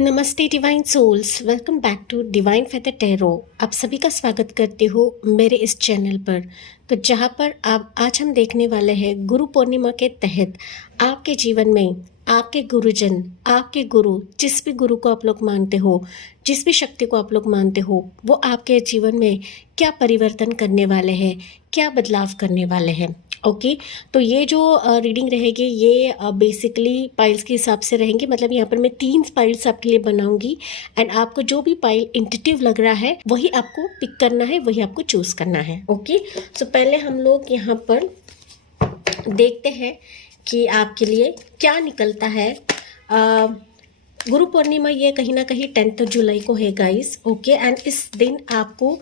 नमस्ते divine souls, welcome back to Divine Feather Tarot. आप सभी का स्वागत करती हूँ मेरे इस चैनल पर। तो जहाँ पर आप आज हम देखने वाले हैं गुरु पूर्णिमा के तहत आपके जीवन में आपके गुरुजन, आपके गुरु, जिस भी गुरु को आप लोग मानते हो, जिस भी शक्ति को आप लोग मानते हो, वो आपके जीवन में क्या परिवर्तन करने वाले हैं, क्या बदलाव करने वाले हैं। ओके तो ये जो रीडिंग रहेगी ये बेसिकली पाइल्स के हिसाब से रहेंगे। मतलब यहाँ पर मैं 3 पाइल्स आपके लिए बनाऊंगी एंड आपको जो भी पाइल इंट्यूटिव लग रहा है वही आपको पिक करना है, वही आपको चूज करना है। ओके सो पहले हम लोग यहाँ पर देखते हैं कि आपके लिए क्या निकलता है। गुरु पूर्णिमा ये कहीं ना कहीं 10 जुलाई को है गाइस। ओके एंड इस दिन आपको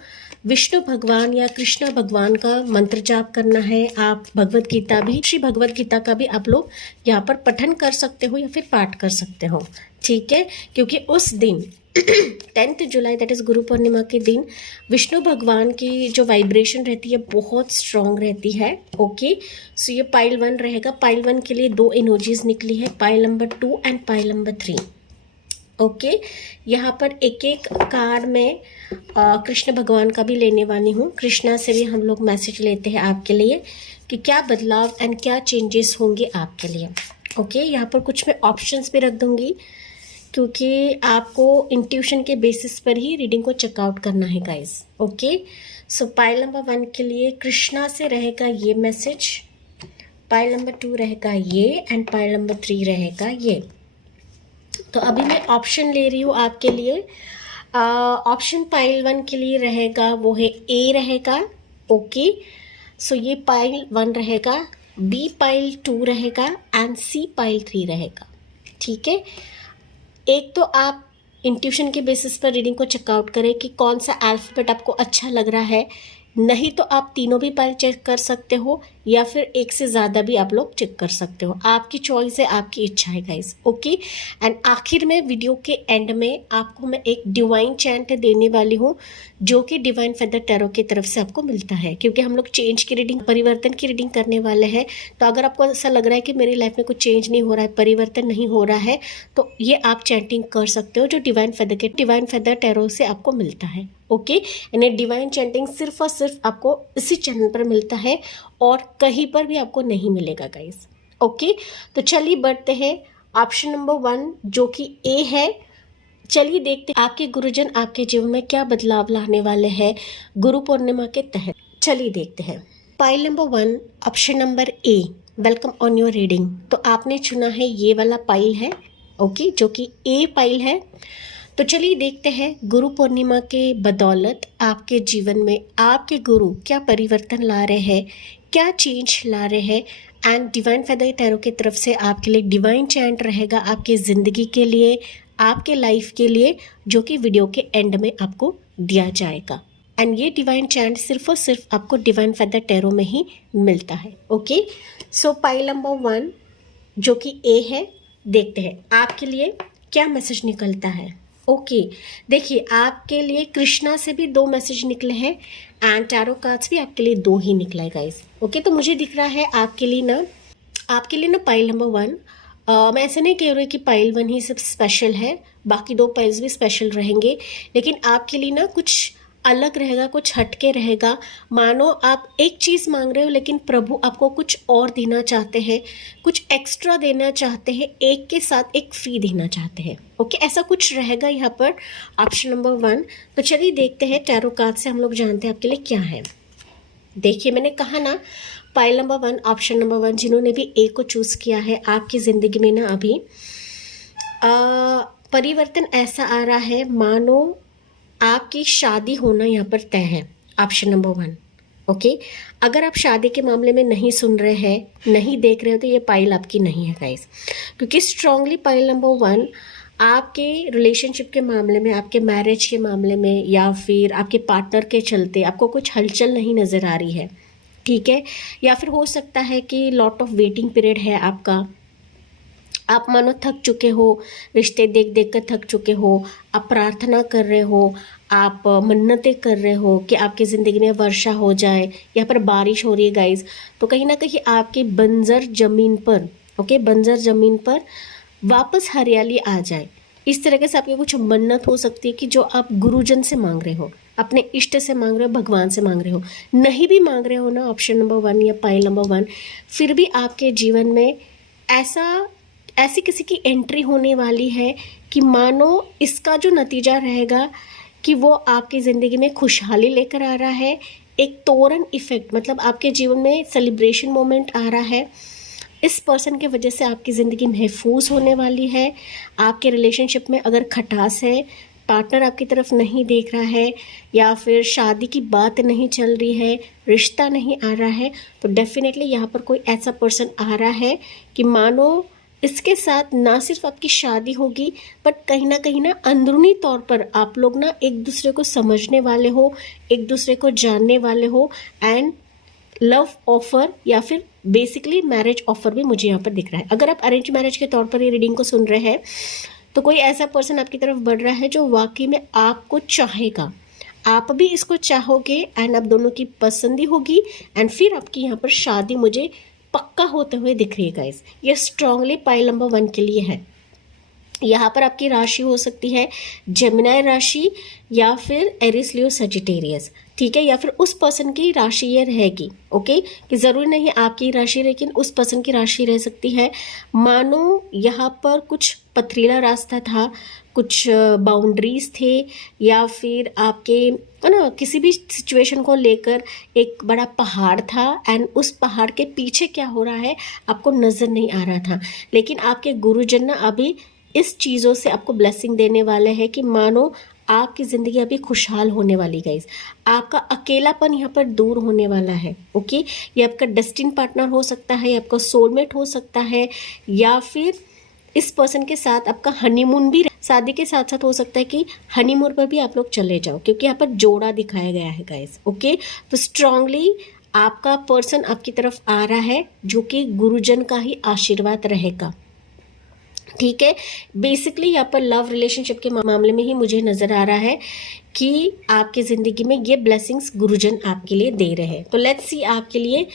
विष्णु भगवान या कृष्ण भगवान का मंत्र जाप करना है। आप भगवत गीता भी, श्री भगवत गीता का भी आप लोग यहाँ पर पठन कर सकते हो या फिर पाठ कर सकते हो, ठीक है। क्योंकि उस दिन 10 July that is Guru Purnima के दिन विष्णु भगवान की जो वाइब्रेशन रहती है बहुत स्ट्रांग रहती है। ओके सो ये पाइल 1 रहेगा। पाइल 1 के लिए 2 इमोजीज निकली है, pile number 2 and pile number 3। Okay यहाँ पर एक एक कार्ड में कृष्ण भगवान का भी लेने वाली हूँ। कृष्णा से भी हम लोग मैसेज लेते हैं आपके लिए कि क्या बदलाव एंड क्या चेंजेस होंगे आपके लिए। ओके यहाँ पर कुछ मैं ऑप्शंस भी रख दूंगी क्योंकि आपको इंट्यूशन के बेसिस पर ही रीडिंग को चेकआउट करना है guys. Okay so pile number 1 के लिए कृष्णा से रहेगा ये मैसेज, पाइल नंबर 2 रहेगा ये एंड पाइल नंबर 3 रहेगा ये। तो अभी मैं ऑप्शन ले रही हूँ आपके लिए। ऑप्शन पाइल 1 के लिए रहेगा वो है ए रहेगा। ओके सो ये पाइल 1 रहेगा, बी पाइल 2 रहेगा एंड सी पाइल 3 रहेगा, ठीक है। एक तो आप इंट्यूशन के बेसिस पर रीडिंग को चेकआउट करें कि कौन सा अल्फाबेट आपको अच्छा लग रहा है। नहीं तो आप तीनों भी पाइल चेक कर सकते हो या फिर एक से ज़्यादा भी आप लोग चेक कर सकते हो। आपकी चॉइस है, आपकी इच्छा है गाइस। ओके एंड आखिर में वीडियो के एंड में आपको मैं एक डिवाइन चैंट देने वाली हूँ जो कि डिवाइन फेदर टैरो की तरफ से आपको मिलता है। क्योंकि हम लोग चेंज की रीडिंग, परिवर्तन की रीडिंग करने वाले हैं। तो अगर आपको ऐसा लग रहा है कि मेरी लाइफ में कुछ चेंज नहीं हो रहा है, परिवर्तन नहीं हो रहा है, तो ये आप चैंटिंग कर सकते हो जो डिवाइन फेदर टैरो से आपको मिलता है। ओके यानी डिवाइन चैंटिंग सिर्फ और सिर्फ आपको इसी चैनल पर मिलता है और कहीं पर भी आपको नहीं मिलेगा गाइस। ओके तो चलिए बढ़ते हैं ऑप्शन नंबर 1 जो कि ए है। चलिए देखते हैं आपके गुरुजन आपके जीवन में क्या बदलाव लाने वाले हैं गुरु पूर्णिमा के तहत। चलिए देखते हैं pile number 1 option number A, welcome on your reading. तो आपने चुना है ये वाला पाइल है, ओके जो कि ए पाइल है। तो चलिए देखते हैं गुरु पूर्णिमा के बदौलत आपके जीवन में आपके गुरु क्या परिवर्तन ला रहे हैं, क्या चेंज ला रहे हैं। एंड डिवाइन फेदर टैरो की तरफ से आपके लिए डिवाइन चैंट रहेगा आपकी ज़िंदगी के लिए, आपके लाइफ के लिए, जो कि वीडियो के एंड में आपको दिया जाएगा। एंड ये डिवाइन चैंट सिर्फ और सिर्फ आपको डिवाइन फेदर टैरो में ही मिलता है। ओके सो पाइल नंबर 1 जो कि ए है, देखते हैं आपके लिए क्या मैसेज निकलता है। ओके देखिए आपके लिए कृष्णा से भी 2 मैसेज निकले हैं एंड टैरो कार्ड्स भी आपके लिए 2 ही निकला है गाइस। ओके तो मुझे दिख रहा है आपके लिए ना पाइल नंबर 1, मैं ऐसे नहीं कह रही कि पाइल 1 ही सिर्फ स्पेशल है, बाकी 2 पाइल्स भी स्पेशल रहेंगे, लेकिन आपके लिए ना कुछ अलग रहेगा, कुछ हटके रहेगा। मानो आप एक चीज़ मांग रहे हो लेकिन प्रभु आपको कुछ और देना चाहते हैं, कुछ एक्स्ट्रा देना चाहते हैं, एक के साथ एक फ्री देना चाहते हैं। ओके ऐसा कुछ रहेगा यहाँ पर ऑप्शन नंबर 1। तो चलिए देखते हैं टैरो कार्ड से हम लोग जानते हैं आपके लिए क्या है। देखिए मैंने कहा ना पाइल नंबर 1 ऑप्शन नंबर 1 जिन्होंने भी ए को चूज़ किया है आपकी ज़िंदगी में ना अभी परिवर्तन ऐसा आ रहा है मानो आपकी शादी होना यहाँ पर तय है। ऑप्शन नंबर 1 ओके अगर आप शादी के मामले में नहीं सुन रहे हैं, नहीं देख रहे हो, तो ये पाइल आपकी नहीं है गाइस। क्योंकि स्ट्रांगली पाइल नंबर 1 आपके रिलेशनशिप के मामले में, आपके मैरिज के मामले में या फिर आपके पार्टनर के चलते आपको कुछ हलचल नहीं नज़र आ रही है, ठीक है। या फिर हो सकता है कि लॉट ऑफ वेटिंग पीरियड है आपका, आप मानो थक चुके हो, रिश्ते देख देख कर थक चुके हो, आप प्रार्थना कर रहे हो, आप मन्नतें कर रहे हो कि आपकी ज़िंदगी में वर्षा हो जाए, यहाँ पर बारिश हो रही है गाइस। तो कहीं ना कहीं आपकी बंजर ज़मीन पर, ओके बंजर ज़मीन पर वापस हरियाली आ जाए, इस तरीके से आपकी कुछ मन्नत हो सकती है कि जो आप गुरुजन से मांग रहे हो, अपने इष्ट से मांग रहे हो, भगवान से मांग रहे हो, नहीं भी मांग रहे हो ना, ऑप्शन नंबर 1 या पाइल नंबर 1, फिर भी आपके जीवन में ऐसी किसी की एंट्री होने वाली है कि मानो इसका जो नतीजा रहेगा कि वो आपकी ज़िंदगी में खुशहाली लेकर आ रहा है, एक तोरण इफ़ेक्ट, मतलब आपके जीवन में सेलिब्रेशन मोमेंट आ रहा है। इस पर्सन के वजह से आपकी ज़िंदगी महफूज होने वाली है। आपके रिलेशनशिप में अगर खटास है, पार्टनर आपकी तरफ नहीं देख रहा है, या फिर शादी की बात नहीं चल रही है, रिश्ता नहीं आ रहा है, तो डेफिनेटली यहाँ पर कोई ऐसा पर्सन आ रहा है कि मानो इसके साथ ना सिर्फ आपकी शादी होगी, बट कहीं ना अंदरूनी तौर पर आप लोग ना एक दूसरे को समझने वाले हो, एक दूसरे को जानने वाले हो, एंड लव ऑफर या फिर बेसिकली मैरिज ऑफर भी मुझे यहाँ पर दिख रहा है। अगर आप अरेंज मैरिज के तौर पर ये रीडिंग को सुन रहे हैं तो कोई ऐसा पर्सन आपकी तरफ बढ़ रहा है जो वाकई में आपको चाहेगा, आप भी इसको चाहोगे, एंड आप दोनों की पसंदी होगी, एंड फिर आपकी यहाँ पर शादी मुझे पक्का होते हुए दिख रही है गाइस। ये स्ट्रांगली पाइल नंबर 1 के लिए है। यहाँ पर आपकी राशि हो सकती है जेमिनाई राशि या फिर एरिस लियो सजिटेरियस, ठीक है, या फिर उस पर्सन की राशि ये रहेगी, ओके, कि ज़रूरी नहीं आपकी राशि, लेकिन उस पर्सन की राशि रह सकती है। मानो यहाँ पर कुछ पथरीला रास्ता था, कुछ बाउंड्रीज थे, या फिर आपके है ना किसी भी सिचुएशन को लेकर एक बड़ा पहाड़ था, एंड उस पहाड़ के पीछे क्या हो रहा है आपको नज़र नहीं आ रहा था, लेकिन आपके गुरुजन ना अभी इस चीज़ों से आपको ब्लेसिंग देने वाले हैं कि मानो आपकी ज़िंदगी अभी खुशहाल होने वाली गाइस। आपका अकेलापन यहाँ पर दूर होने वाला है, ओके। ये आपका डेस्टिन पार्टनर हो सकता है, आपका सोलमेट हो सकता है, या फिर इस पर्सन के साथ आपका हनीमून भी, शादी के साथ साथ हो सकता है कि हनीमून पर भी आप लोग चले जाओ, क्योंकि यहाँ पर जोड़ा दिखाया गया है गाइस, ओके। तो स्ट्रांगली आपका पर्सन आपकी तरफ आ रहा है जो कि गुरुजन का ही आशीर्वाद रहेगा, ठीक है। बेसिकली यहाँ पर लव रिलेशनशिप के मामले में ही मुझे नज़र आ रहा है कि आपकी ज़िंदगी में ये ब्लेसिंग्स गुरुजन आपके लिए दे रहे हैं। तो लेट्स सी आपके लिए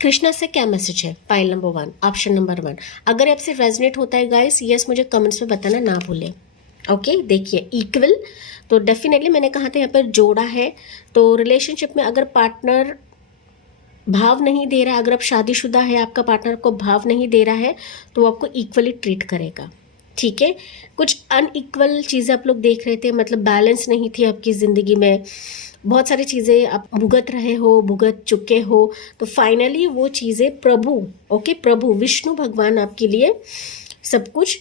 कृष्णा से क्या मैसेज है। Pile number 1, option number 1। अगर आपसे रेजोनेट होता है गाइस, यस मुझे कमेंट्स में बताना ना भूलें, ओके। देखिए इक्वल, तो डेफिनेटली मैंने कहा था यहाँ पर जोड़ा है, तो रिलेशनशिप में अगर पार्टनर भाव नहीं दे रहा है, अगर आप शादीशुदा है, आपका पार्टनर को भाव नहीं दे रहा है, तो वो आपको इक्वली ट्रीट करेगा, ठीक है। कुछ अनइक्वल चीज़ें आप लोग देख रहे थे, मतलब बैलेंस नहीं थी आपकी ज़िंदगी में, बहुत सारी चीज़ें आप भुगत रहे हो, भुगत चुके हो, तो फाइनली वो चीज़ें प्रभु, ओके, प्रभु विष्णु भगवान आपके लिए सब कुछ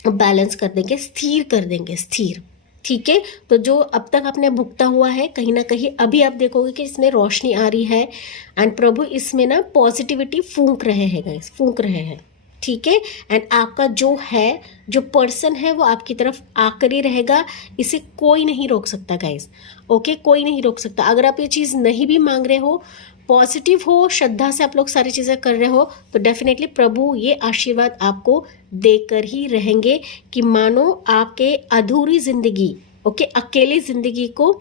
बैलेंस कर देंगे, स्थिर कर देंगे, स्थिर, ठीक है। तो जो अब तक आपने भुगता हुआ है, कहीं ना कहीं अभी आप देखोगे कि इसमें रोशनी आ रही है, एंड प्रभु इसमें ना पॉजिटिविटी फूंक रहे हैं गाइस, फूंक रहे हैं, ठीक है। एंड आपका जो है, जो पर्सन है, वो आपकी तरफ आकर ही रहेगा, इसे कोई नहीं रोक सकता गाइस, ओके, कोई नहीं रोक सकता। अगर आप ये चीज़ नहीं भी मांग रहे हो, पॉजिटिव हो, श्रद्धा से आप लोग सारी चीज़ें कर रहे हो, तो डेफिनेटली प्रभु ये आशीर्वाद आपको देकर ही रहेंगे कि मानो आपके अधूरी ज़िंदगी, ओके, अकेली ज़िंदगी को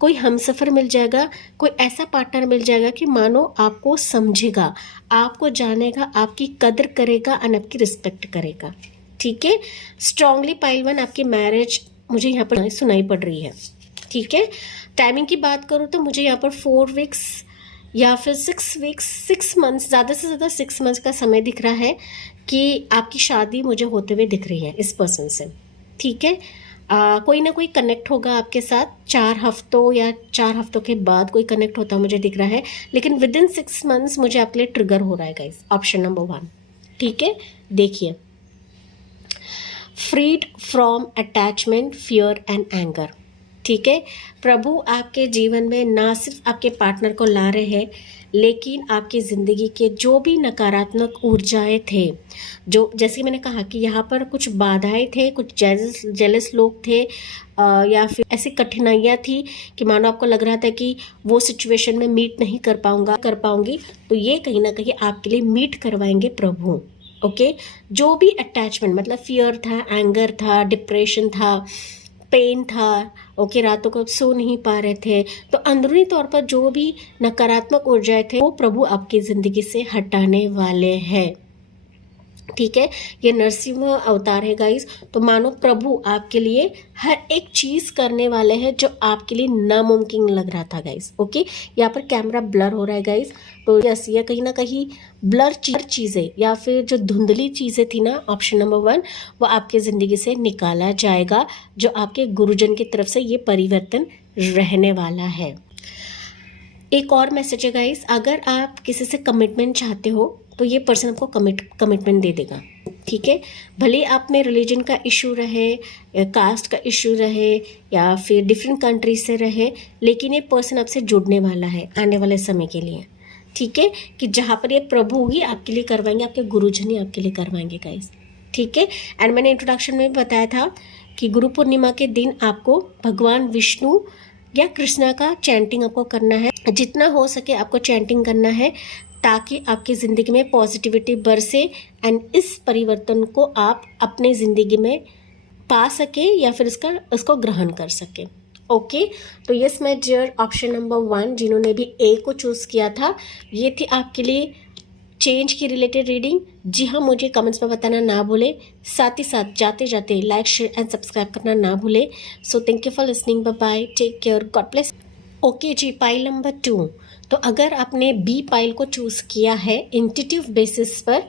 कोई हमसफ़र मिल जाएगा, कोई ऐसा पार्टनर मिल जाएगा कि मानो आपको समझेगा, आपको जानेगा, आपकी कदर करेगा और आपकी रिस्पेक्ट करेगा, ठीक है। स्ट्रांगली पाइल 1 आपकी मैरिज मुझे यहाँ पर सुनाई पड़ रही है, ठीक है। टाइमिंग की बात करूँ तो मुझे यहाँ पर 4 वीक्स या फिर 6 वीक्स, 6 मंथ्स, ज़्यादा से ज़्यादा 6 मंथ्स का समय दिख रहा है कि आपकी शादी मुझे होते हुए दिख रही है इस पर्सन से, ठीक है। कोई ना कोई कनेक्ट होगा आपके साथ, 4 हफ्तों या 4 हफ्तों के बाद कोई कनेक्ट होता मुझे दिख रहा है, लेकिन विद इन 6 मंथ्स मुझे आपके लिए ट्रिगर हो रहा है गाइस, ऑप्शन नंबर 1, ठीक है। देखिए, freed from attachment, fear and anger, ठीक है। प्रभु आपके जीवन में ना सिर्फ आपके पार्टनर को ला रहे हैं, लेकिन आपकी ज़िंदगी के जो भी नकारात्मक ऊर्जाएं थे, जो जैसे मैंने कहा कि यहाँ पर कुछ बाधाएं थे, कुछ जेलस लोग थे, या फिर ऐसी कठिनाइयाँ थी कि मानो आपको लग रहा था कि वो सिचुएशन में मीट नहीं कर पाऊंगी, तो ये कहीं ना कहीं आपके लिए मीट करवाएंगे प्रभु, ओके। जो भी अटैचमेंट, मतलब फियर था, एंगर था, डिप्रेशन था, पेन था, ओके, रातों को सो नहीं पा रहे थे, तो अंदरूनी तौर पर जो भी नकारात्मक ऊर्जाएं थे वो प्रभु आपकी ज़िंदगी से हटाने वाले हैं, ठीक है, ये नरसिंह अवतार है गाइस। तो मानो प्रभु आपके लिए हर एक चीज करने वाले हैं जो आपके लिए नामुमकिन लग रहा था गाइस। ओके, यहाँ पर कैमरा ब्लर हो रहा है गाइस, तो यस, ये कहीं ना कहीं ब्लर चीजें या फिर जो धुंधली चीजें थी ना, ऑप्शन नंबर 1, वो आपके जिंदगी से निकाला जाएगा, जो आपके गुरुजन की तरफ से ये परिवर्तन रहने वाला है। एक और मैसेज है गाइस, अगर आप किसी से कमिटमेंट चाहते हो तो ये पर्सन आपको कमिटमेंट दे देगा। ठीक है, भले आप में रिलीजन का इशू रहे, कास्ट का इशू रहे, या फिर डिफरेंट कंट्री से रहे, लेकिन ये पर्सन आपसे जुड़ने वाला है आने वाले समय के लिए। ठीक है, कि जहाँ पर ये प्रभु ही आपके लिए करवाएंगे, आपके गुरुजन ही आपके लिए करवाएंगे गाइस। ठीक है, एंड मैंने इंट्रोडक्शन में भी बताया था कि गुरु पूर्णिमा के दिन आपको भगवान विष्णु या कृष्णा का चैंटिंग आपको करना है, जितना हो सके आपको चैंटिंग करना है, ताकि आपकी ज़िंदगी में पॉजिटिविटी बरसे एंड इस परिवर्तन को आप अपने ज़िंदगी में पा सके या फिर इसको ग्रहण कर सके। ओके, तो yes my dear, option number 1 जिन्होंने भी ए को चूज़ किया था, ये थी आपके लिए चेंज की रिलेटेड रीडिंग। जी हाँ, मुझे कमेंट्स में बताना ना भूले, साथ ही साथ जाते जाते लाइक शेयर एंड सब्सक्राइब करना ना भूले। So thank you for listening, bye bye, take care, God bless. Okay जी, पाइल नंबर 2। तो अगर आपने बी पाइल को चूज़ किया है इंट्यूटिव बेसिस पर,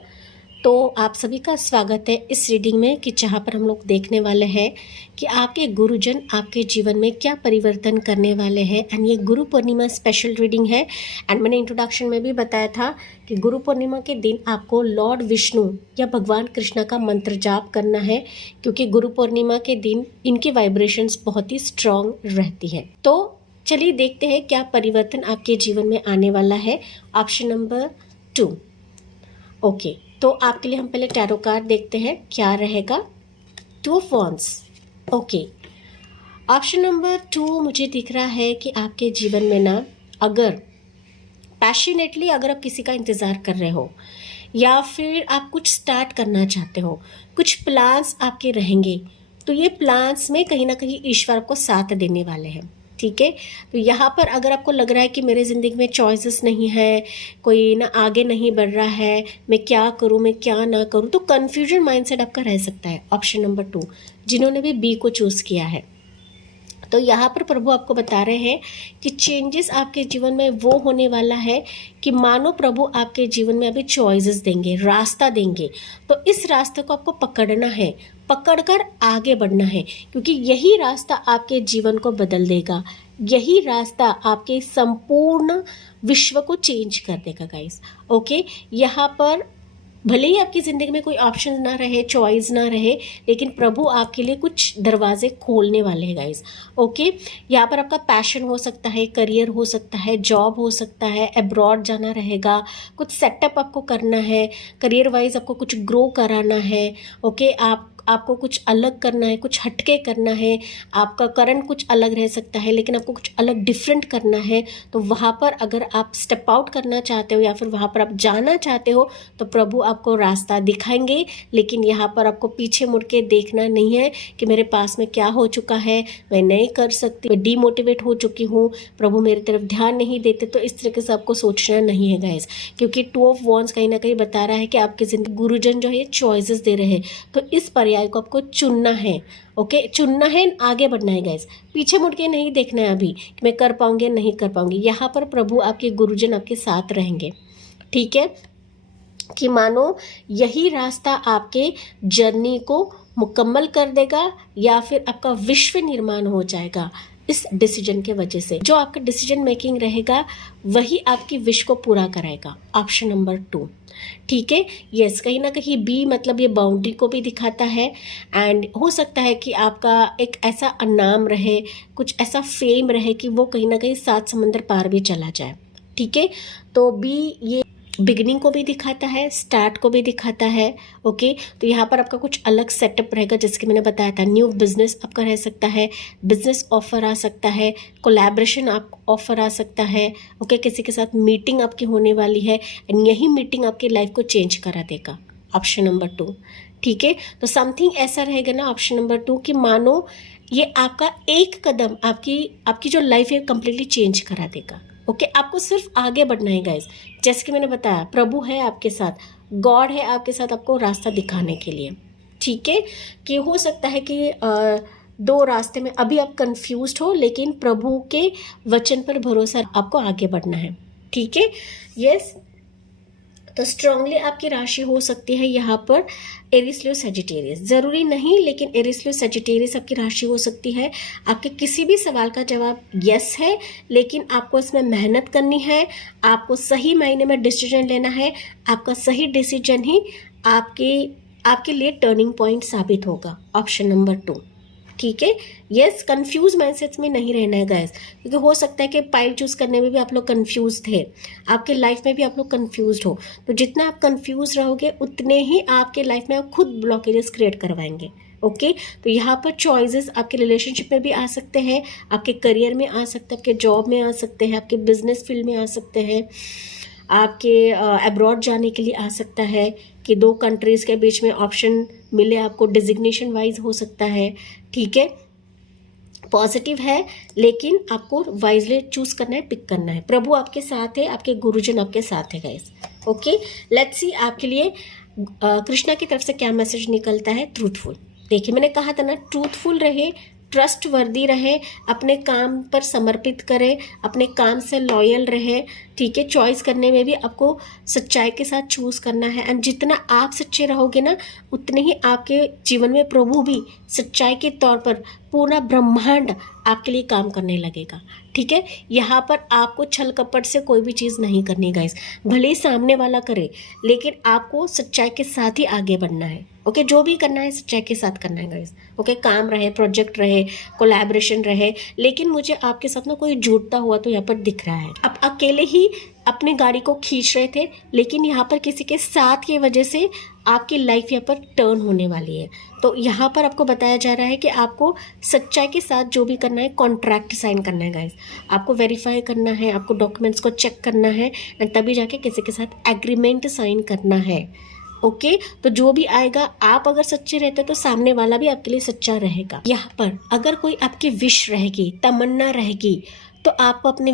तो आप सभी का स्वागत है इस रीडिंग में, कि जहाँ पर हम लोग देखने वाले हैं कि आपके गुरुजन आपके जीवन में क्या परिवर्तन करने वाले हैं। एंड ये गुरु पूर्णिमा स्पेशल रीडिंग है। एंड मैंने इंट्रोडक्शन में भी बताया था कि गुरु पूर्णिमा के दिन आपको लॉर्ड विष्णु या भगवान कृष्ण का मंत्र जाप करना है, क्योंकि गुरु पूर्णिमा के दिन इनकी वाइब्रेशंस बहुत ही स्ट्रांग रहती है। तो चलिए देखते हैं क्या परिवर्तन आपके जीवन में आने वाला है। Option number 2। ओके, तो आपके लिए हम पहले टैरो कार्ड देखते हैं क्या रहेगा। 2 of wands. Okay, option number 2 मुझे दिख रहा है कि आपके जीवन में ना, अगर पैशनेटली अगर आप किसी का इंतज़ार कर रहे हो, या फिर आप कुछ स्टार्ट करना चाहते हो, कुछ प्लान्स आपके रहेंगे, तो ये प्लान्स में कहीं ना कहीं ईश्वर आपको साथ देने वाले हैं। ठीक है, तो यहाँ पर अगर आपको लग रहा है कि मेरे ज़िंदगी में चॉइसेस नहीं है, कोई ना आगे नहीं बढ़ रहा है, मैं क्या करूँ मैं क्या ना करूँ, तो कन्फ्यूजन माइंडसेट आपका रह सकता है। ऑप्शन नंबर 2 जिन्होंने भी बी को चूज़ किया है, तो यहाँ पर प्रभु आपको बता रहे हैं कि चेंजेस आपके जीवन में वो होने वाला है कि मानो प्रभु आपके जीवन में अभी चॉइसेस देंगे, रास्ता देंगे। तो इस रास्ते को आपको पकड़ना है, पकड़कर आगे बढ़ना है, क्योंकि यही रास्ता आपके जीवन को बदल देगा, यही रास्ता आपके संपूर्ण विश्व को चेंज कर देगा गाइस। ओके, यहाँ पर भले ही आपकी ज़िंदगी में कोई ऑप्शन ना रहे, चॉइस ना रहे, लेकिन प्रभु आपके लिए कुछ दरवाजे खोलने वाले हैं गाइस। ओके, यहाँ पर आपका पैशन हो सकता है, करियर हो सकता है, जॉब हो सकता है, अब्रॉड जाना रहेगा, कुछ सेटअप आपको करना है, करियर वाइज आपको कुछ ग्रो कराना है। ओके, आपको कुछ अलग करना है, कुछ हटके करना है, आपका करंट कुछ अलग रह सकता है, लेकिन आपको कुछ अलग डिफरेंट करना है। तो वहाँ पर अगर आप स्टेप आउट करना चाहते हो या फिर वहाँ पर आप जाना चाहते हो, तो प्रभु आपको रास्ता दिखाएंगे। लेकिन यहाँ पर आपको पीछे मुड़ के देखना नहीं है कि मेरे पास में क्या हो चुका है, मैं नहीं कर सकती, मैं डीमोटिवेट हो चुकी हूँ, प्रभु मेरी तरफ ध्यान नहीं देते। तो इस तरीके से आपको सोचना नहीं है गाइस, क्योंकि 2 ऑफ वॉन्ड्स कहीं ना कहीं बता रहा है कि आपके जिंदगी गुरुजन जो है चॉइसेस दे रहे हैं, तो इस पर्याय को आपको चुनना है। ओके, चुनना है, आगे बढ़ना है गाइस, पीछे मुड़ के नहीं देखना है अभी कि मैं कर पाऊंगी नहीं कर पाऊंगी। यहाँ पर प्रभु आपके गुरुजन आपके साथ रहेंगे। ठीक है, कि मानो यही रास्ता आपके जर्नी को मुकम्मल कर देगा, या फिर आपका विश्व निर्माण हो जाएगा इस डिसीजन के वजह से। जो आपका डिसीजन मेकिंग रहेगा वही आपकी विश को पूरा कराएगा। Option number 2। ठीक है, यस, कहीं ना कहीं बी मतलब ये बाउंड्री को भी दिखाता है, एंड हो सकता है कि आपका एक ऐसा नाम रहे, कुछ ऐसा फेम रहे कि वो कहीं ना कहीं 7 समंदर पार भी चला जाए। ठीक है, तो बी ये बिगिनिंग को भी दिखाता है, स्टार्ट को भी दिखाता है। ओके, तो यहाँ पर आपका कुछ अलग सेटअप रहेगा, जैसे कि मैंने बताया था, न्यू बिजनेस आपका रह सकता है, बिजनेस ऑफर आ सकता है, कोलैबोरेशन आप ऑफर आ सकता है। ओके, किसी के साथ मीटिंग आपकी होने वाली है, एंड यही मीटिंग आपकी लाइफ को चेंज करा देगा। Option number 2। ठीक है, तो समथिंग ऐसा रहेगा ना ऑप्शन नंबर 2 कि मानो ये आपका एक कदम आपकी जो लाइफ है कंप्लीटली चेंज करा देगा। ओके, आपको सिर्फ आगे बढ़ना है गाइस। जैसे कि मैंने बताया, प्रभु है आपके साथ, गॉड है आपके साथ आपको रास्ता दिखाने के लिए, ठीक है। कि हो सकता है कि दो रास्ते में अभी आप कंफ्यूज्ड हो, लेकिन प्रभु के वचन पर भरोसा आपको आगे बढ़ना है, ठीक है। यस, तो स्ट्रांगली आपकी राशि हो सकती है यहाँ पर एरिस लियो सजिटेरियस, ज़रूरी नहीं, लेकिन एरिस लियो सजिटेरियस आपकी राशि हो सकती है। आपके किसी भी सवाल का जवाब यस है, लेकिन आपको इसमें मेहनत करनी है, आपको सही मायने में डिसीजन लेना है। आपका सही डिसीजन ही आपके लिए टर्निंग पॉइंट साबित होगा। ऑप्शन नंबर 2, ठीक है। यस, कंफ्यूज माइंडसेट में नहीं रहना है गाइस, क्योंकि हो सकता है कि पाइल चूज करने में भी आप लोग कंफ्यूज थे, आपके लाइफ में भी आप लोग कंफ्यूज हो। तो जितना आप कंफ्यूज रहोगे उतने ही आपके लाइफ में आप खुद ब्लॉकेजेस क्रिएट करवाएंगे, ओके। तो यहाँ पर चॉइसेस आपके रिलेशनशिप में भी आ सकते हैं, आपके करियर में आ सकते हैं, आपके जॉब में आ सकते हैं, आपके बिजनेस फील्ड में आ सकते हैं, आपके अब्रॉड जाने के लिए आ सकता है कि 2 कंट्रीज़ के बीच में ऑप्शन मिले आपको, डिजिग्नेशन वाइज हो सकता है, ठीक है। पॉजिटिव है, लेकिन आपको वाइजली चूज करना है, पिक करना है। प्रभु आपके साथ है, आपके गुरुजन आपके साथ है गाइस, ओके। लेट्स सी आपके लिए कृष्णा की तरफ से क्या मैसेज निकलता है। ट्रूथफुल, देखिए मैंने कहा था ना, ट्रूथफुल रहे, ट्रस्ट वर्दी रहे, अपने काम पर समर्पित करे, अपने काम से लॉयल रहे, ठीक है। चॉइस करने में भी आपको सच्चाई के साथ चूज करना है, एंड जितना आप सच्चे रहोगे ना, उतने ही आपके जीवन में प्रभु भी सच्चाई के तौर पर पूरा ब्रह्मांड आपके लिए काम करने लगेगा, ठीक है। यहाँ पर आपको छल कपट से कोई भी चीज़ नहीं करनी गाइस, भले ही सामने वाला करे, लेकिन आपको सच्चाई के साथ ही आगे बढ़ना है, ओके। जो भी करना है सच्चाई के साथ करना है गाइस, ओके। काम रहे, प्रोजेक्ट रहे, कोलैबोरेशन रहे, लेकिन मुझे आपके साथ ना कोई जुड़ता हुआ तो यहाँ पर दिख रहा है। आप अकेले ही अपनी गाड़ी को खींच रहे थे, लेकिन यहाँ पर किसी के साथ की वजह से आपकी लाइफ यहाँ पर टर्न होने वाली है। तो यहाँ पर आपको बताया जा रहा है कि आपको सच्चाई के साथ जो भी करना है, कॉन्ट्रैक्ट साइन करना है गाइस, आपको वेरीफाई करना है, आपको डॉक्यूमेंट्स को चेक करना है, एंड तभी जाके किसी के साथ एग्रीमेंट साइन करना है, ओके। तो जो भी आएगा, आप अगर सच्चे रहते तो सामने वाला भी आपके लिए सच्चा रहेगा। यहाँ पर अगर कोई आपकी विश रहेगी, तमन्ना रहेगी, तो आपको अपने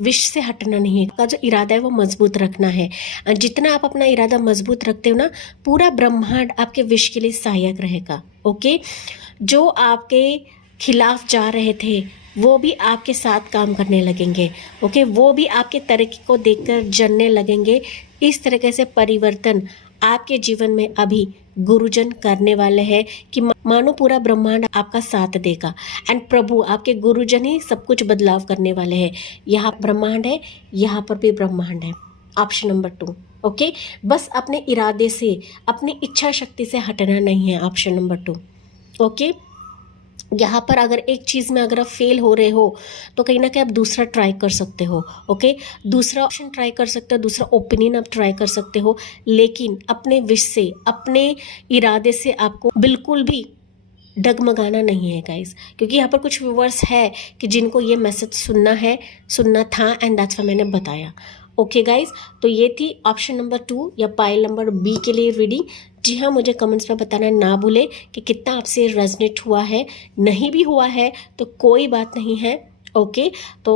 विश से हटना नहीं है। आपका जो इरादा है वो मजबूत रखना है। जितना आप अपना इरादा मजबूत रखते हो ना, पूरा ब्रह्मांड आपके विश के लिए सहायक रहेगा, ओके। जो आपके खिलाफ जा रहे थे वो भी आपके साथ काम करने लगेंगे, ओके। वो भी आपके तरक्की को देखकर जलने लगेंगे। इस तरीके से परिवर्तन आपके जीवन में अभी गुरुजन करने वाले हैं कि मानो पूरा ब्रह्मांड आपका साथ देगा, एंड प्रभु आपके गुरुजन ही सब कुछ बदलाव करने वाले हैं। यहाँ ब्रह्मांड है, यहाँ पर भी ब्रह्मांड है। Option number 2, okay. बस अपने इरादे से, अपनी इच्छा शक्ति से हटना नहीं है। Option number 2, okay. यहाँ पर अगर एक चीज़ में अगर आप फेल हो रहे हो तो कहीं ना कहीं आप दूसरा ट्राई कर सकते हो, ओके। दूसरा ऑप्शन ट्राई कर सकते हो, दूसरा ओपिनियन आप ट्राई कर सकते हो, लेकिन अपने विश से, अपने इरादे से आपको बिल्कुल भी डगमगाना नहीं है गाइस, क्योंकि यहाँ पर कुछ व्यूअर्स है कि जिनको ये मैसेज सुनना था, एंड दैट्स व्हाई मैंने बताया, ओके गाइस। तो ये थी ऑप्शन नंबर 2 या पाइल नंबर बी के लिए रीडिंग। जी हाँ, मुझे कमेंट्स में बताना ना भूले कि कितना आपसे रेजोनेट हुआ है। नहीं भी हुआ है तो कोई बात नहीं है, ओके। तो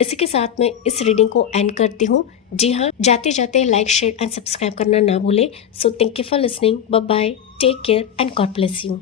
इसी के साथ मैं इस रीडिंग को एंड करती हूँ। जी हाँ, जाते जाते लाइक, शेयर एंड सब्सक्राइब करना ना भूले। So thank you for listening, bye bye, take care and God bless you.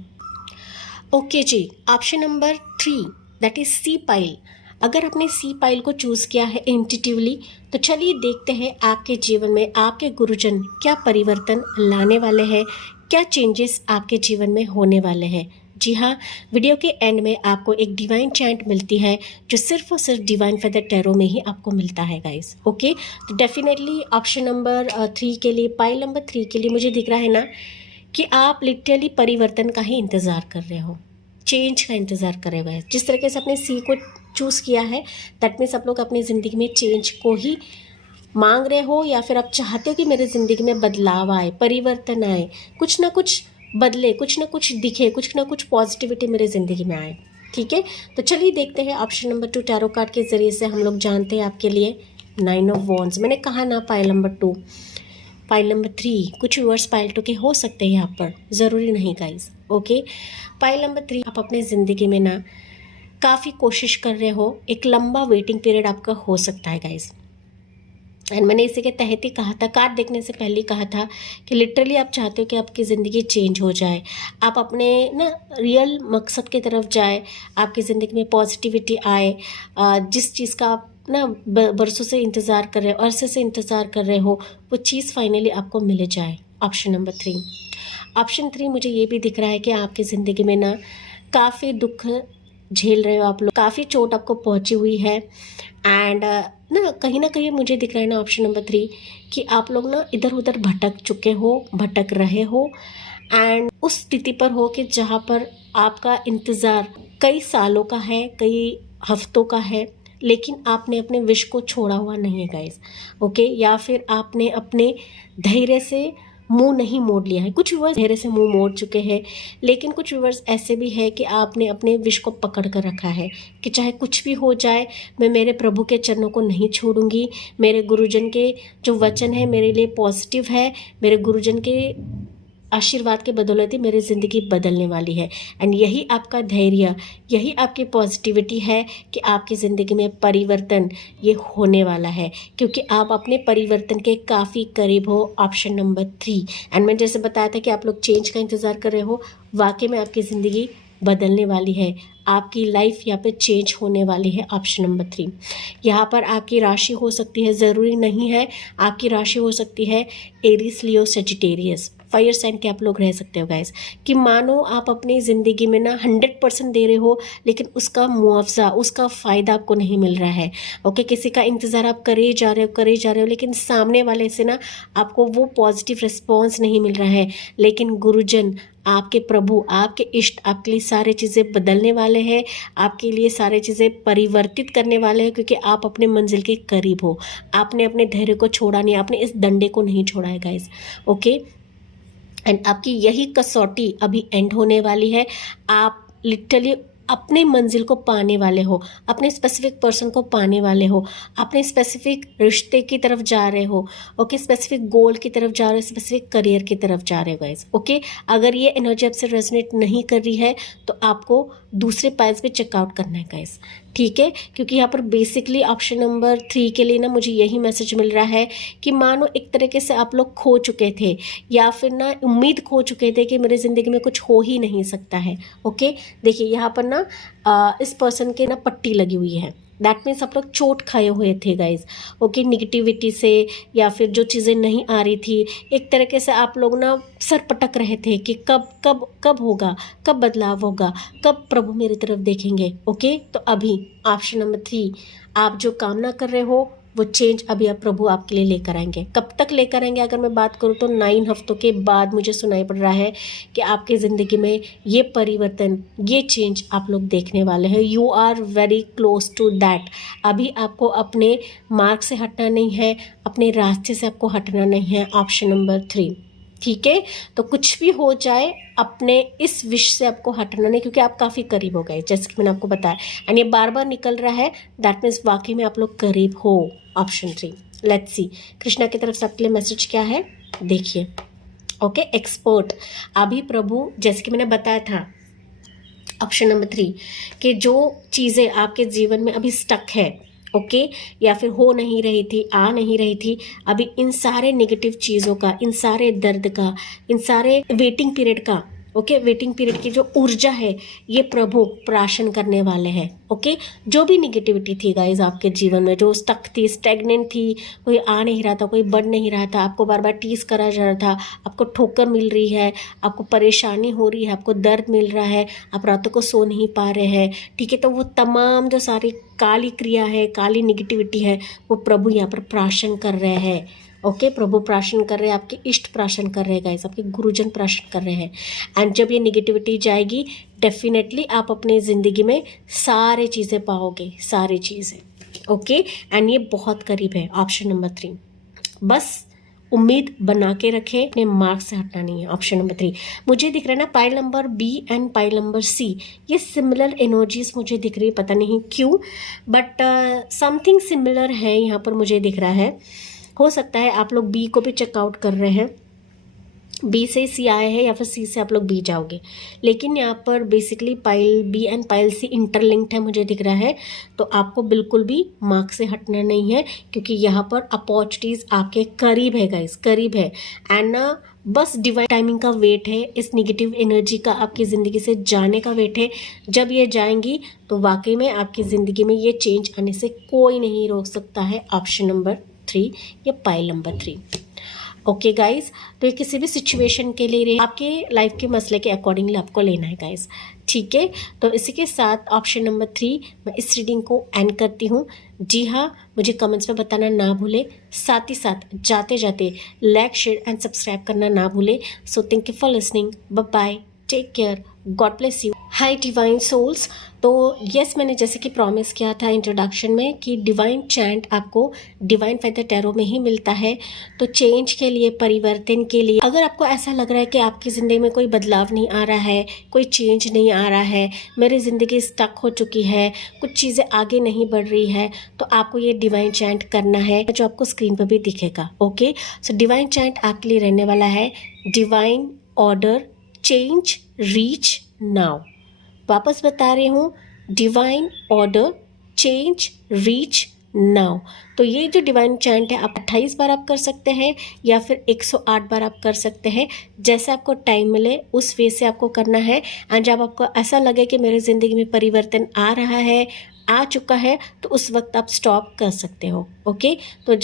Okay जी, option number 3 that is C pile. अगर आपने सी पाइल को चूज़ किया है इंट्यूटिवली, तो चलिए देखते हैं आपके जीवन में आपके गुरुजन क्या परिवर्तन लाने वाले हैं, क्या चेंजेस आपके जीवन में होने वाले हैं। जी हाँ, वीडियो के एंड में आपको एक डिवाइन चैंट मिलती है जो सिर्फ और सिर्फ डिवाइन फेदर टैरो में ही आपको मिलता है गाइस, ओके। तो डेफिनेटली ऑप्शन नंबर 3 के लिए, पाइल नंबर 3 के लिए मुझे दिख रहा है ना कि आप लिटरली परिवर्तन का ही इंतज़ार कर रहे हो, चेंज का इंतज़ार कर रहे हो गाइस। जिस तरीके से अपने सी को चूज़ किया है, दैट मीन्स आप लोग अपनी ज़िंदगी में चेंज को ही मांग रहे हो, या फिर आप चाहते हो कि मेरे ज़िंदगी में बदलाव आए, परिवर्तन आए, कुछ ना कुछ बदले, कुछ ना कुछ दिखे, कुछ ना कुछ पॉजिटिविटी मेरे ज़िंदगी में आए, ठीक है। तो चलिए देखते हैं ऑप्शन नंबर 2 टैरो कार्ड के ज़रिए से हम लोग जानते हैं आपके लिए 9 ऑफ वॉन्ड्स। मैंने कहा ना पाइल नंबर 2, पाइल नंबर 3, कुछ व्यूअर्स पाइल 2 के हो सकते हैं यहाँ पर, ज़रूरी नहीं गाइस, ओके। पाइल नंबर 3, आप अपने ज़िंदगी में ना काफ़ी कोशिश कर रहे हो, एक लंबा वेटिंग पीरियड आपका हो सकता है गाइस, एंड मैंने इसी के तहत ही कहा था, कार्ड देखने से पहले ही कहा था कि लिटरली आप चाहते हो कि आपकी ज़िंदगी चेंज हो जाए, आप अपने ना रियल मकसद की तरफ जाए, आपकी ज़िंदगी में पॉजिटिविटी आए, जिस चीज़ का आप ना बरसों से इंतज़ार कर रहे हो, अरसे से इंतज़ार कर रहे हो, वो चीज़ फाइनली आपको मिल जाए। Option number 3। ऑप्शन 3 मुझे ये भी दिख रहा है कि आपकी ज़िंदगी में ना काफ़ी दुख झेल रहे हो आप लोग, काफ़ी चोट आपको पहुंची हुई है। एंड ना कहीं मुझे दिख रहा है ना ऑप्शन नंबर 3 कि आप लोग ना इधर उधर भटक चुके हो, भटक रहे हो, एंड उस स्थिति पर हो कि जहाँ पर आपका इंतज़ार कई सालों का है, कई हफ्तों का है, लेकिन आपने अपने विश को छोड़ा हुआ नहीं है गाइस। ओके, या फिर आपने अपने धैर्य से मुंह नहीं मोड़ लिया है। कुछ व्यूअर्स धैर्य से मुंह मोड़ चुके हैं, लेकिन कुछ व्यूअर्स ऐसे भी है कि आपने अपने विश को पकड़ कर रखा है कि चाहे कुछ भी हो जाए, मैं मेरे प्रभु के चरणों को नहीं छोड़ूंगी। मेरे गुरुजन के जो वचन है मेरे लिए पॉजिटिव है, मेरे गुरुजन के आशीर्वाद के बदौलत ही मेरी ज़िंदगी बदलने वाली है। एंड यही आपका धैर्य, यही आपकी पॉजिटिविटी है कि आपकी ज़िंदगी में परिवर्तन ये होने वाला है, क्योंकि आप अपने परिवर्तन के काफ़ी करीब हो। Option number 3। एंड मैंने जैसे बताया था कि आप लोग चेंज का इंतज़ार कर रहे हो, वाकई में आपकी ज़िंदगी बदलने वाली है, आपकी लाइफ यहाँ पे चेंज होने वाली है। Option number 3। यहाँ पर आपकी राशि हो सकती है, ज़रूरी नहीं है, आपकी राशि हो सकती है एरीज, लियो, सेजिटेरियस, फायर साइन के आप लोग रह सकते हो गाइस। कि मानो आप अपनी ज़िंदगी में ना 100% दे रहे हो, लेकिन उसका मुआवजा, उसका फ़ायदा आपको नहीं मिल रहा है। ओके, किसी का इंतज़ार आप करे जा रहे हो, लेकिन सामने वाले से ना आपको वो पॉजिटिव रिस्पॉन्स नहीं मिल रहा है। लेकिन गुरुजन, आपके प्रभु, आपके इष्ट आपके लिए सारी चीज़ें बदलने वाले हैं, आपके लिए सारी चीज़ें परिवर्तित करने वाले हैं, क्योंकि आप अपने मंजिल के करीब हो। आपने अपने धैर्य को छोड़ा नहीं, आपने इस डंडे को नहीं छोड़ा है गाइस। ओके, एंड आपकी यही कसौटी अभी एंड होने वाली है। आप लिटरली अपने मंजिल को पाने वाले हो, अपने स्पेसिफिक पर्सन को पाने वाले हो, अपने स्पेसिफिक रिश्ते की तरफ जा रहे हो। ओके, स्पेसिफिक गोल की तरफ जा रहे हो, स्पेसिफिक करियर की तरफ जा रहे हो गाइस। ओके, अगर ये एनर्जी आपसे रेजोनेट नहीं कर रही है तो आपको दूसरे पाइल्स पे चेकआउट करना है गाइस, ठीक है। क्योंकि यहाँ पर बेसिकली ऑप्शन नंबर 3 के लिए ना मुझे यही मैसेज मिल रहा है कि मानो एक तरीके से आप लोग खो चुके थे, या फिर ना उम्मीद खो चुके थे कि मेरी ज़िंदगी में कुछ हो ही नहीं सकता है। ओके, देखिए यहाँ पर ना इस पर्सन के ना पट्टी लगी हुई है, दैट मीन्स आप लोग चोट खाए हुए थे गाइज। ओके, निगेटिविटी से, या फिर जो चीज़ें नहीं आ रही थी, एक तरीके से आप लोग ना सर पटक रहे थे कि कब कब कब होगा, कब बदलाव होगा, कब प्रभु मेरी तरफ देखेंगे। ओके, तो अभी ऑप्शन नंबर 3, आप जो कामना कर रहे हो वो चेंज अभी आप प्रभु आपके लिए लेकर आएंगे। कब तक लेकर आएंगे अगर मैं बात करूँ तो 9 हफ्तों के बाद मुझे सुनाई पड़ रहा है कि आपकी ज़िंदगी में ये परिवर्तन, ये चेंज आप लोग देखने वाले हैं। You are very close to that. अभी आपको अपने मार्ग से हटना नहीं है, अपने रास्ते से आपको हटना नहीं है। ऑप्शन नंबर 3, ठीक है। तो कुछ भी हो जाए, अपने इस विश से आपको हटना नहीं, क्योंकि आप काफ़ी करीब हो गए, जैसे कि मैंने आपको बताया। एंड ये बार बार निकल रहा है, दैट मीन्स वाकई में आप लोग करीब हो। ऑप्शन 3, लेट्स सी कृष्णा की तरफ से आपके लिए मैसेज क्या है, देखिए। ओके, एक्सपर्ट, अभी प्रभु जैसे कि मैंने बताया था ऑप्शन नंबर 3 कि जो चीज़ें आपके जीवन में अभी स्टक है, ओके, या फिर हो नहीं रही थी, आ नहीं रही थी, अभी इन सारे नेगेटिव चीज़ों का, इन सारे दर्द का, इन सारे वेटिंग पीरियड का, ओके, वेटिंग पीरियड की जो ऊर्जा है ये प्रभु प्राशन करने वाले हैं। ओके, जो भी निगेटिविटी थी गाइज आपके जीवन में, जो स्टक थी, स्टेगनेंट थी, कोई आ नहीं रहा था, कोई बढ़ नहीं रहा था, आपको बार बार टीज करा जा रहा था, आपको ठोकर मिल रही है, आपको परेशानी हो रही है, आपको दर्द मिल रहा है, आप रातों को सो नहीं पा रहे हैं, ठीक है। तो वो तमाम जो सारी काली क्रिया है, काली निगेटिविटी है, वो प्रभु यहाँ पर प्राशन कर रहे हैं। ओके, प्रभु प्राशन कर रहे हैं, आपके इष्ट प्राशन कर रहे हैं गाइस, आपके गुरुजन प्राशन कर रहे हैं। एंड जब ये निगेटिविटी जाएगी, डेफिनेटली आप अपनी ज़िंदगी में सारी चीज़ें पाओगे, सारी चीज़ें। ओके, एंड ये बहुत करीब है। ऑप्शन नंबर 3, बस उम्मीद बना के रखे, अपने मार्ग से हटना नहीं है। ऑप्शन नंबर 3 मुझे दिख रहा है ना, pile number B and pile number C, ये सिमिलर एनर्जीज मुझे दिख रही है, पता नहीं क्यों, बट समथिंग सिमिलर है यहाँ पर मुझे दिख रहा है। हो सकता है आप लोग बी को भी चेकआउट कर रहे हैं, बी से सी आया है या फिर सी से आप लोग बी जाओगे, लेकिन यहाँ पर basically pile B and pile C interlinked है मुझे दिख रहा है, तो आपको बिल्कुल भी मार्क्स से हटना नहीं है, क्योंकि यहाँ पर अपॉर्चुनिटीज आपके करीब है गाइस, करीब है। एंड ना बस डिवाइन टाइमिंग का वेट है, इस निगेटिव एनर्जी का आपकी ज़िंदगी से जाने का वेट है। जब ये जाएंगी तो वाकई में आपकी ज़िंदगी में ये चेंज आने से कोई नहीं रोक सकता है। ऑप्शन नंबर 3 या पाइल नंबर 3। ओके गाइज, तो ये किसी भी सिचुएशन के लिए आपके लाइफ के मसले के अकॉर्डिंगली आपको लेना है गाइज, ठीक है। तो इसी के साथ ऑप्शन नंबर 3 मैं इस रीडिंग को एंड करती हूँ। जी हाँ, मुझे कमेंट्स में बताना ना भूले, साथ ही साथ जाते जाते लाइक शेयर एंड सब्सक्राइब करना ना भूले। So thank you for listening, bye bye, take care, God bless you. Hi divine souls, तो यस मैंने जैसे कि प्रॉमिस किया था इंट्रोडक्शन में कि डिवाइन चैंट आपको डिवाइन फेदर टैरो में ही मिलता है। तो चेंज के लिए, परिवर्तन के लिए, अगर आपको ऐसा लग रहा है कि आपकी ज़िंदगी में कोई बदलाव नहीं आ रहा है, कोई चेंज नहीं आ रहा है, मेरी ज़िंदगी स्टक हो चुकी है, कुछ चीज़ें आगे नहीं बढ़ रही है, तो आपको ये डिवाइन चैंट करना है जो आपको स्क्रीन पर भी दिखेगा। ओके, सो डिवाइन चैंट आपके लिए रहने वाला है divine order, change, reach now. वापस बता रही हूँ, divine order, change, reach now. तो ये जो डिवाइन चैंट है आप 28 बार आप कर सकते हैं या फिर 108 बार आप कर सकते हैं, जैसे आपको टाइम मिले उस वे से आपको करना है। एंड जब आपको ऐसा लगे कि मेरी ज़िंदगी में परिवर्तन आ रहा है, आ चुका है, तो उस वक्त आप स्टॉप कर सकते हो। ओके, तो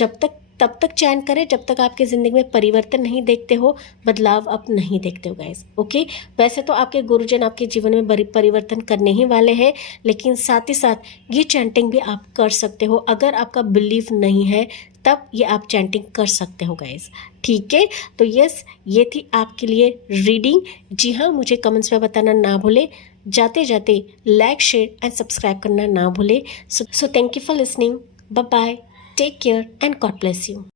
तब तक चैंट करें जब तक आपकी ज़िंदगी में परिवर्तन नहीं देखते हो, बदलाव आप नहीं देखते हो गाइस। ओके, वैसे तो आपके गुरुजन आपके जीवन में बड़ी परिवर्तन करने ही वाले हैं, लेकिन साथ ही साथ ये चैंटिंग भी आप कर सकते हो। अगर आपका बिलीफ नहीं है तब ये आप चैंटिंग कर सकते हो गाइस, ठीक है। तो यस, ये थी आपके लिए रीडिंग। जी हाँ, मुझे कमेंट्स में बताना ना भूले, जाते जाते लाइक शेयर एंड सब्सक्राइब करना ना भूले। So thank you for listening, bye bye, take care and God bless you.